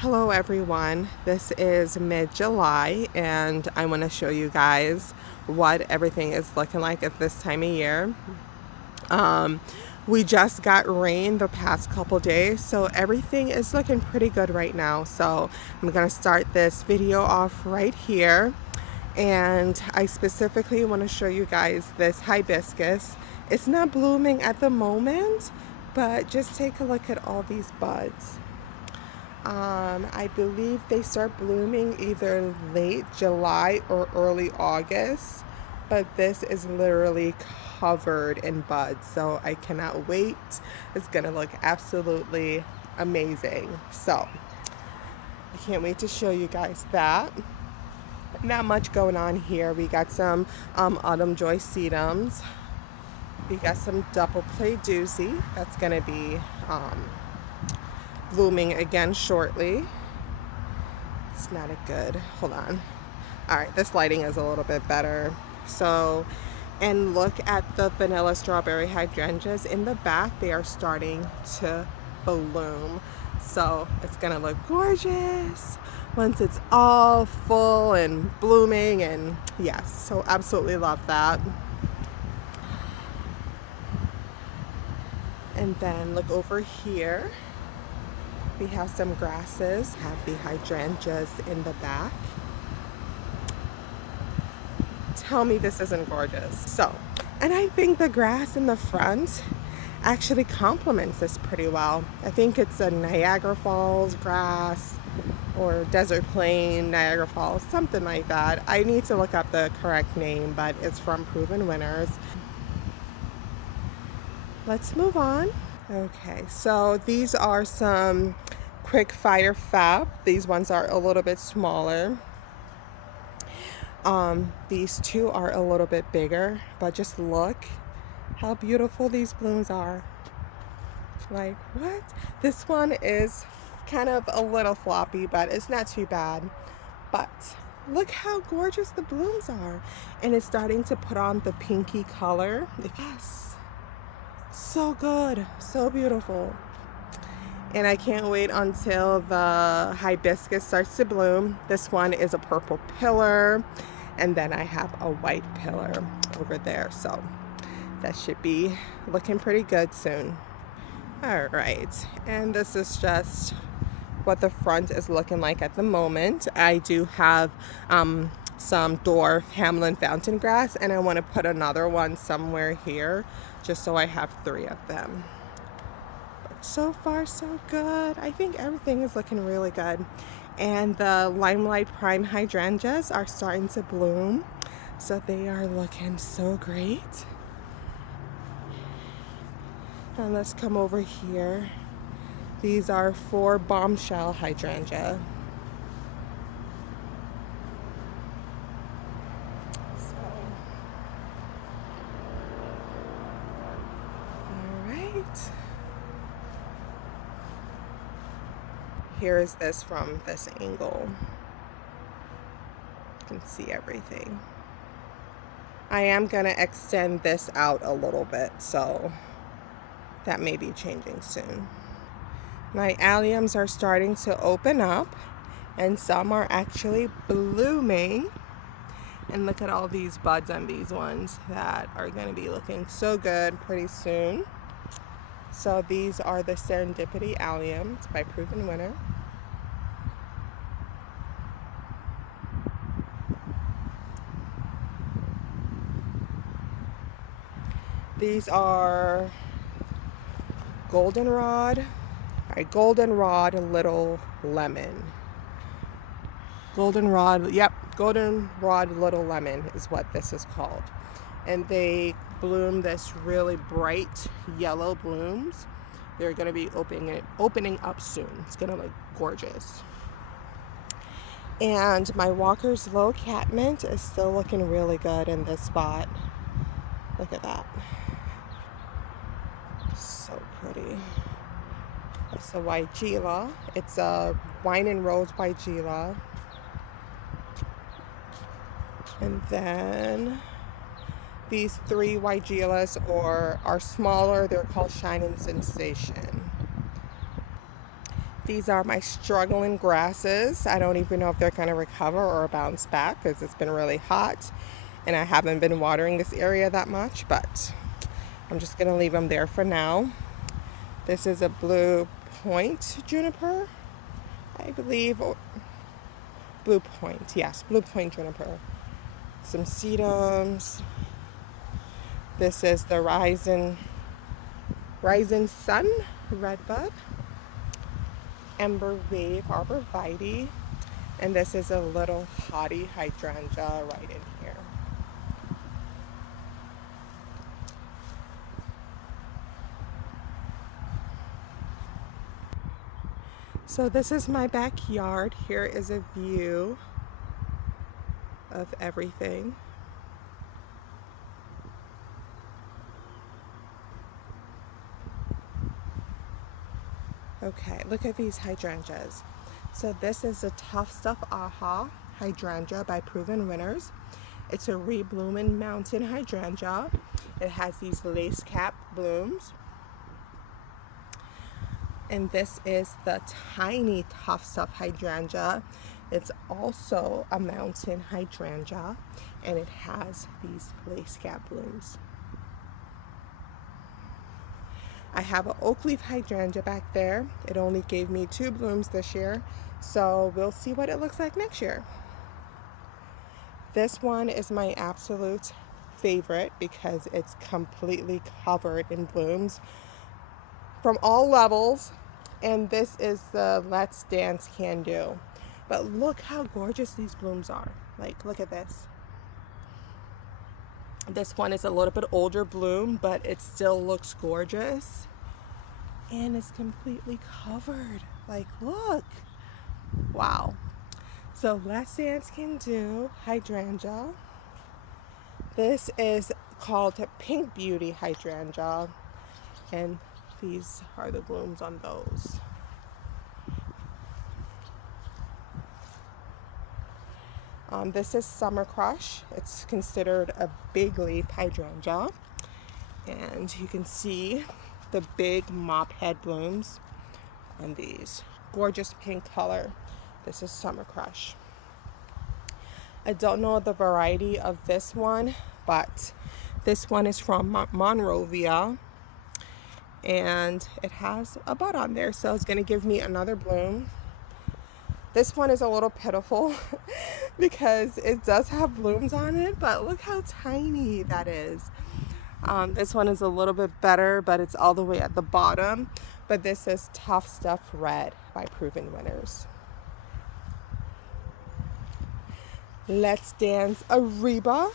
Hello everyone, this is mid-July and I want to show you guys what everything is looking like at this time of year. We just got rain the past couple days, so everything is looking pretty good right now. So I'm going to start this video off right here, and I specifically want to show you guys this hibiscus. It's not blooming at the moment, but just take a look at all these buds. I believe they start blooming either late July or early August, but this is literally covered in buds, so I cannot wait. It's gonna look absolutely amazing. So I can't wait to show you guys that. Not much going on here. We got some autumn joy sedums. We got some double play doozy that's gonna be blooming again shortly. It's not a good, hold on. All right, this lighting is a little bit better. So, and look at the vanilla strawberry hydrangeas in the back. They are starting to bloom. So it's gonna look gorgeous once it's all full and blooming, and yes, so absolutely love that. And then look over here. We have some grasses, have the hydrangeas in the back. Tell me this isn't gorgeous. So, and I think the grass in the front actually complements this pretty well. I think it's a Niagara Falls grass or desert plain Niagara Falls, something like that. I need to look up the correct name, but it's from Proven Winners. Let's move on. Okay, so these are some quick fire fab. These ones are a little bit smaller. These two are a little bit bigger, but just look how beautiful these blooms are. Like, what? This one is kind of a little floppy, but it's not too bad. But look how gorgeous the blooms are. And it's starting to put on the pinky color. Yes. So good, so beautiful. And I can't wait until the hibiscus starts to bloom. This one is a purple pillar, and then I have a white pillar over there, so that should be looking pretty good soon. All right, and this is just what the front is looking like at the moment. I do have some dwarf Hamlin fountain grass, and I want to put another one somewhere here just so I have 3 of them. But so far so good. I think everything is looking really good. And the Limelight Prime hydrangeas are starting to bloom, so they are looking so great. And let's come over here. These are 4 bombshell hydrangea. Here is this from this angle. You can see everything. I am gonna extend this out a little bit, so that may be changing soon. My alliums are starting to open up, and some are actually blooming. And look at all these buds on these ones that are gonna be looking so good pretty soon. So these are the Serendipity Alliums by Proven Winner. These are Goldenrod, Goldenrod Little Lemon. Goldenrod, yep, Goldenrod Little Lemon is what this is called. And they bloom this really bright yellow blooms. They're gonna be opening up soon. It's gonna look gorgeous. And my Walker's Low Catmint is still looking really good in this spot. Look at that. So pretty. It's a Hydrangea. It's a wine and rose Hydrangea. And then these 3 Hydrangeas are smaller. They're called Shine and Sensation. These are my struggling grasses. I don't even know if they're going to recover or bounce back because it's been really hot and I haven't been watering this area that much, but I'm just going to leave them there for now. This is a blue point juniper, I believe. Blue point, yes, blue point juniper. Some sedums. This is the rising sun redbud. Ember wave arborvitae, and this is a little haughty hydrangea right in here. So this is my backyard. Here is a view of everything. Okay, look at these hydrangeas. So this is a Tough Stuff Aha hydrangea by Proven Winners. It's a reblooming mountain hydrangea. It has these lace cap blooms. And this is the tiny Tough Stuff hydrangea. It's also a mountain hydrangea, and it has these lace cap blooms. I have an oak leaf hydrangea back there. It only gave me 2 blooms this year, so we'll see what it looks like next year. This one is my absolute favorite because it's completely covered in blooms from all levels, and this is the Let's Dance Can Do. But look how gorgeous these blooms are. Like, look at this. This one is a little bit older bloom, but it still looks gorgeous. And it's completely covered. Like, look. Wow. So Let's Dance Can Do hydrangea. This is called Pink Beauty hydrangea. And these are the blooms on those. This is Summer Crush. It's considered a big leaf hydrangea, and you can see the big mop head blooms on these. Gorgeous pink color. This is Summer Crush. I don't know the variety of this one, but this one is from Monrovia, and it has a bud on there, so it's going to give me another bloom. This one is a little pitiful because it does have blooms on it, but look how tiny that is. This one is a little bit better, but it's all the way at the bottom. But this is Tough Stuff Red by Proven Winners. Let's Dance Ariba.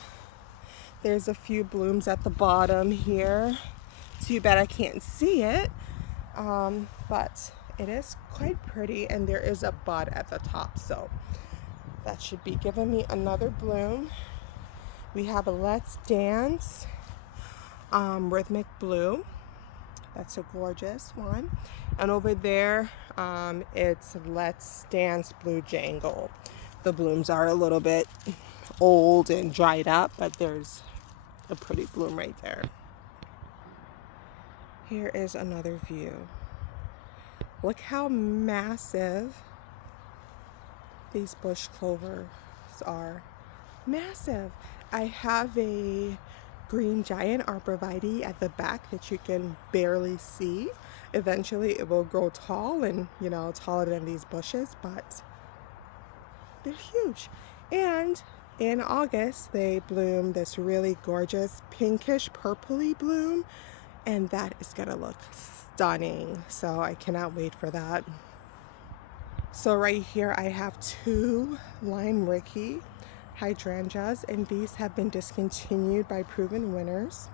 There's a few blooms at the bottom here. Too bad I can't see it, but it is quite pretty, and there is a bud at the top, so that should be giving me another bloom. We have a Let's Dance Rhythmic Blue. That's a gorgeous one. And over there, it's Let's Dance Blue Jangle. The blooms are a little bit old and dried up, but there's a pretty bloom right there. Here is another view. Look how massive these bush clovers are. Massive. I have a green giant arborvitae at the back that you can barely see. Eventually it will grow tall and, you know, taller than these bushes, but they're huge. And in August they bloom this really gorgeous pinkish purpley bloom, and that is gonna look stunning. So I cannot wait for that. So right here I have 2 lime ricky hydrangeas, and these have been discontinued by Proven Winners.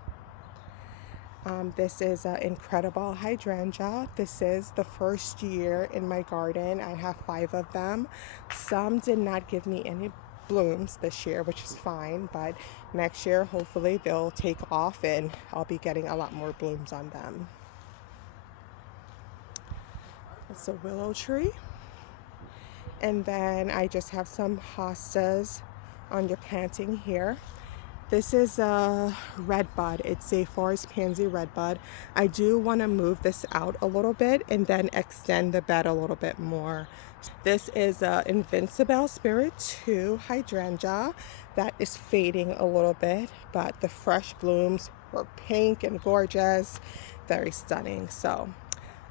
This is an incredible hydrangea. This is the first year in my garden. I have 5 of them. Some did not give me any blooms this year, which is fine, but next year hopefully they'll take off and I'll be getting a lot more blooms on them. It's a willow tree. And then I just have some hostas under planting here. This is a red bud. It's a forest pansy red bud. I do want to move this out a little bit and then extend the bed a little bit more. This is a Invincible Spirit 2 hydrangea that is fading a little bit, but the fresh blooms were pink and gorgeous, very stunning. So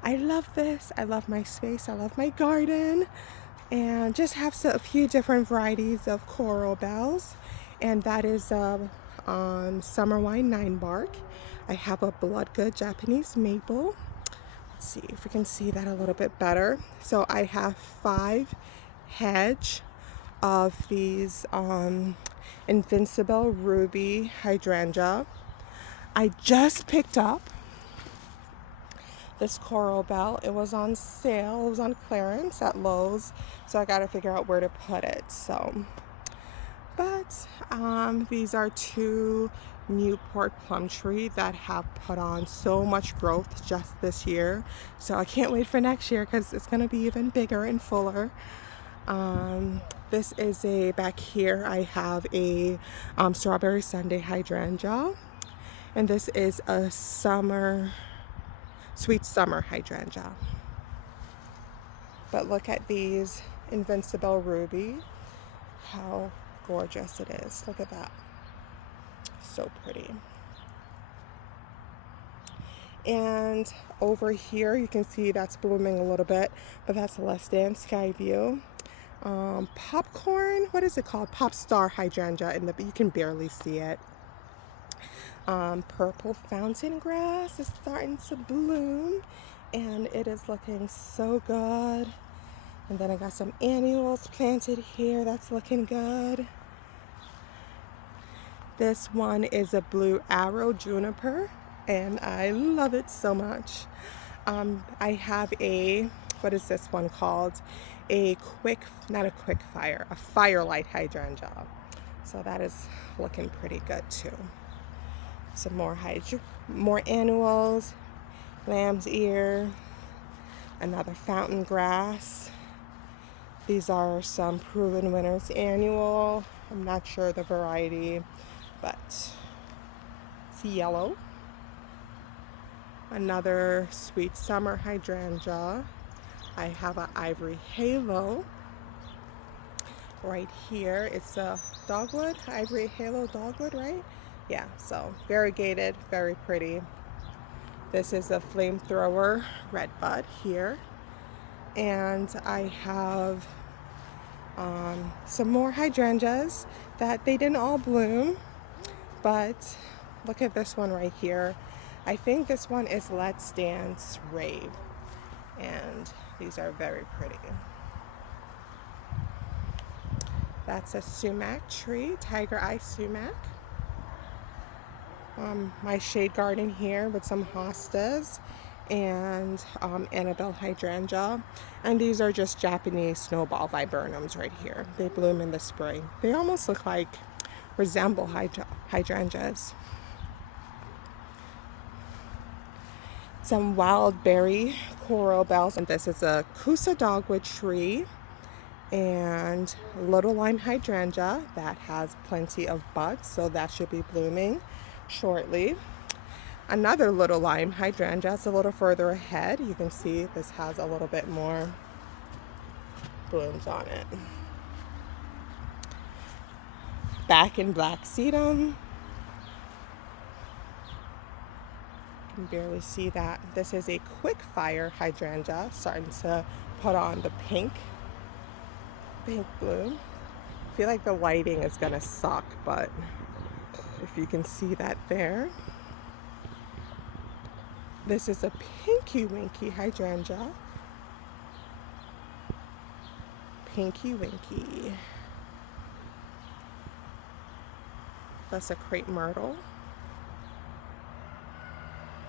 I love this. I love my space. I love my garden, and just have a few different varieties of coral bells. And that is summer wine 9 bark. I have a bloodgood Japanese maple. Let's see if we can see that a little bit better. So I have 5 hedge of these Invincible ruby hydrangea. I just picked up this coral bell. It was on sale. It was on clearance at Lowe's, so I got to figure out where to put it. So, but these are 2 Newport plum tree that have put on so much growth just this year. So I can't wait for next year because it's going to be even bigger and fuller. This is back here I have a strawberry Sunday hydrangea, and this is a sweet summer hydrangea. But look at these Invincible ruby, how gorgeous it is. Look at that, so pretty. And over here you can see that's blooming a little bit, but that's less than Sky View. Popcorn, what is it called? Pop Star hydrangea, you can barely see it. Purple fountain grass is starting to bloom, and it is looking so good. And then I got some annuals planted here. That's looking good. This one is a blue arrow juniper, and I love it so much. I have what is this one called? A firelight hydrangea. So that is looking pretty good too. Some more annuals, lamb's ear, another fountain grass. These are some proven winners annual. I'm not sure the variety, but it's yellow. Another sweet summer hydrangea. I have an ivory halo right here. It's a dogwood, ivory halo dogwood, right? Yeah, so variegated, very pretty. This is a flamethrower red bud here. And I have some more hydrangeas that they didn't all bloom, but look at this one right here. I think this one is Let's Dance Rave, and these are very pretty. That's a sumac tree, tiger eye sumac. My shade garden here with some hostas and Annabelle hydrangea, and these are just Japanese snowball viburnums right here. They bloom in the spring. They almost resemble hydrangeas. Some wild berry coral bells, and this is a Kusa dogwood tree and little lime hydrangea that has plenty of buds, so that should be blooming shortly. Another little lime hydrangea, it's a little further ahead. You can see this has a little bit more blooms on it. Back in black sedum. You can barely see that. This is a quick fire hydrangea, starting to put on the pink bloom. I feel like the lighting is gonna suck, but if you can see that there. This is a pinky winky hydrangea. Pinky winky. That's a Crape Myrtle.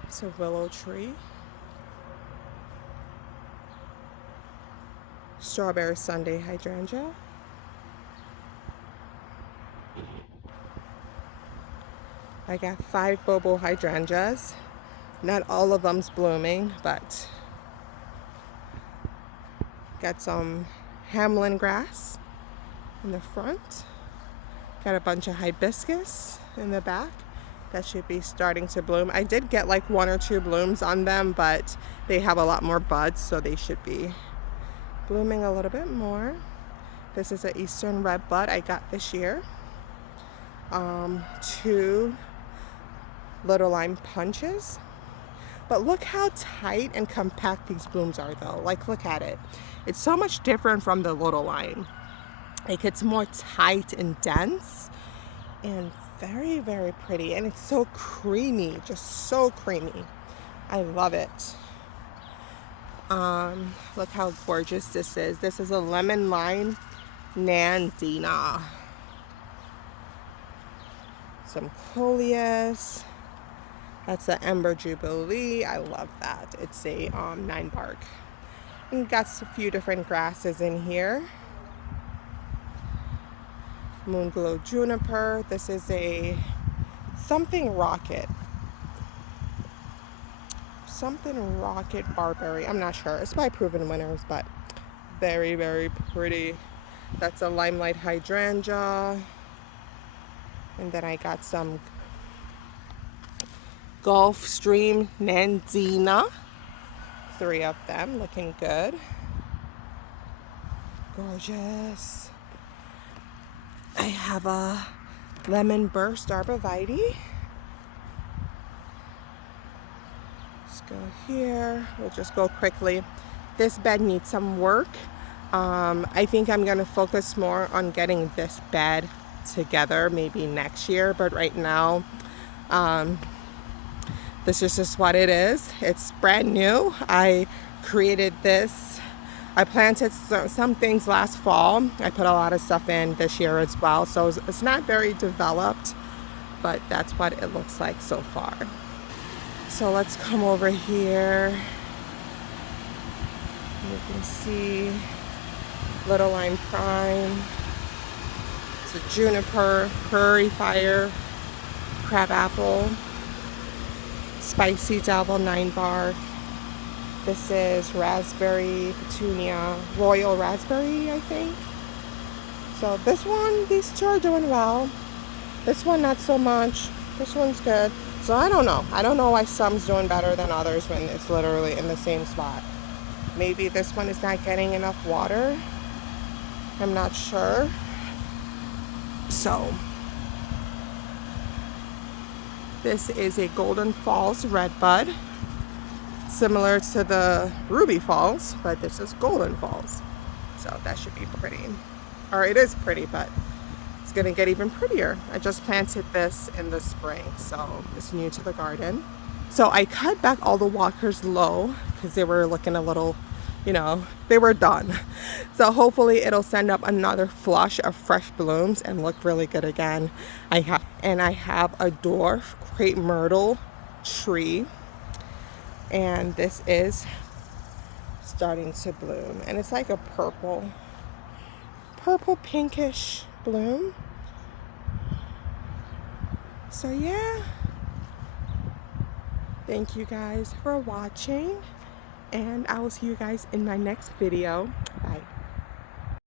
It's a willow tree. Strawberry Sunday hydrangea. I got 5 bobo hydrangeas. Not all of them's blooming, but got some Hamlin grass in the front. Got a bunch of hibiscus in the back. That should be starting to bloom. I did get like 1 or 2 blooms on them, but they have a lot more buds, so they should be blooming a little bit more. This is an Eastern red bud I got this year. 2 little lime punches. But look how tight and compact these blooms are though. Like, look at it. It's so much different from the little lime. Like, it's more tight and dense and very, very pretty. And it's so creamy, just so creamy. I love it. Look how gorgeous this is. This is a lemon lime Nandena. Some coleus. That's the Ember Jubilee. I love that. It's a 9 bark. And got a few different grasses in here. Moonglow juniper. This is a something rocket. Something rocket barberry. I'm not sure. It's by Proven Winners, but very, very pretty. That's a limelight hydrangea. And then I got some Gulf Stream Nandena. 3 of them, looking good. Gorgeous. I have a lemon burst arborvitae. Let's go here. We'll just go quickly. This bed needs some work. I think I'm gonna focus more on getting this bed together maybe next year, but right now this is just what it is. It's brand new. I created this. I planted some things last fall. I put a lot of stuff in this year as well, so it's not very developed, but that's what it looks like so far. So let's come over here. You can see Little Lime Prime. It's a juniper, prairie fire, crab apple, spicy devil 9 bark. This is raspberry petunia, royal raspberry, I think. So this one, these 2 are doing well. This one not so much. This one's good. So I don't know. I don't know why some's doing better than others when it's literally in the same spot. Maybe this one is not getting enough water. I'm not sure. So this is a Golden Falls red bud, similar to the Ruby Falls, but this is Golden Falls. So that should be pretty. Or it is pretty, but it's gonna get even prettier. I just planted this in the spring, so it's new to the garden. So I cut back all the walkers low because they were looking a little, you know, they were done. So hopefully it'll send up another flush of fresh blooms and look really good again. I have a Dwarf Crape Myrtle tree, and this is starting to bloom, and it's like a purple pinkish bloom. So yeah, thank you guys for watching, and I will see you guys in my next video. Bye.